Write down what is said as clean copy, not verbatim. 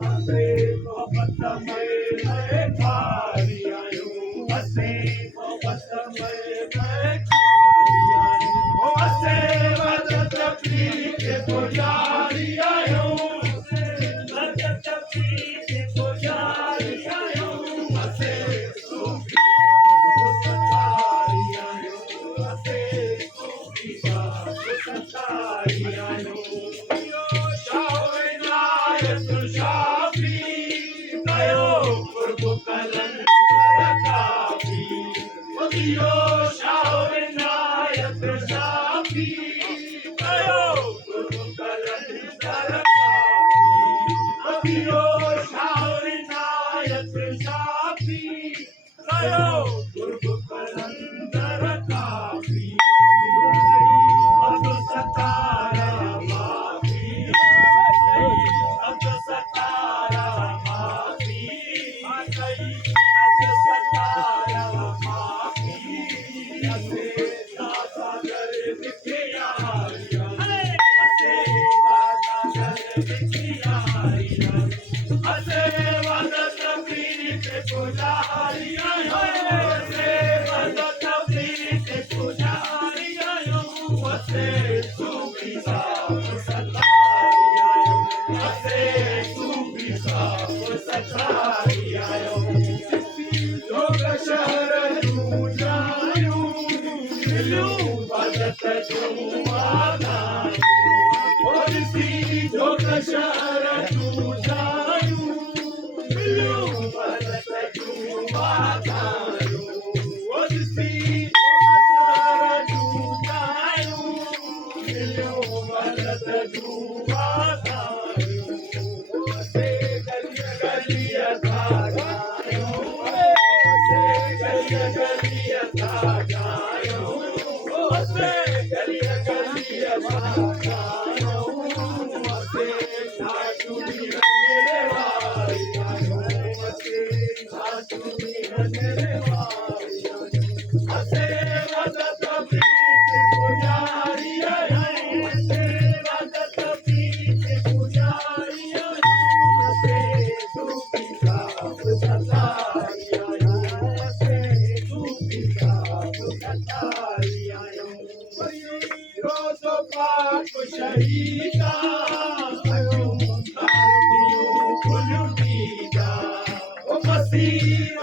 हसे मोहब्बत में मैं खारी आयूं, हसे मोहब्बत में मैं खारी आयूं, हसे मदद प्रीत पुजारी आयूं, हसे मदद प्रीत पुजारी आयूं, हसे सूफी सतारी आयूं, हसे सूफी सतारी आयूं, शाह शाफी कयो कुर्ब कलन काफी, दियो शाह विनायक शाफी कयो कुर्ब कलन काफी, दियो शाह विनायक शाफी कयो कुर्ब कलन काफी, अब सतारा माफी, अब सतारा माफी, अब सतारा माफी, हसे सागर लिखे यारियां, हसे सागर लिखे यारियां, हसे मदद प्रीत पुजारियां, हसे मदद प्रीत पुजारियां, हसे सूफी साहब सतारियां, हसे सूफी साहब सतारियां, जोग शहर तू जायूं, मिलूं भगत तू आदायूं, ओदिसी जोग शहर तू जायूं, मिलूं भगत तू आदायूं, ओदिसी जोग शहर तू जायूं, मिलूं भगत तू आदायूं, हसे गलिय गलिय धागायूं, हसे गलिय गलिय धागायूं, हसे गलिय गलिय धागायूं, हसे नाचुनी मेरे वारियां, हसे नाचुनी मेरे वारियां, हसे मदद प्रीत पुजारियां, हसे मदद प्रीत पुजारियां, हसे सूफी साहब सतारियां, हसे सूफी साहब सतारियां, रोज़ पाक शहीदा अयूं तारियूं खुल दीदा, ओ मसीह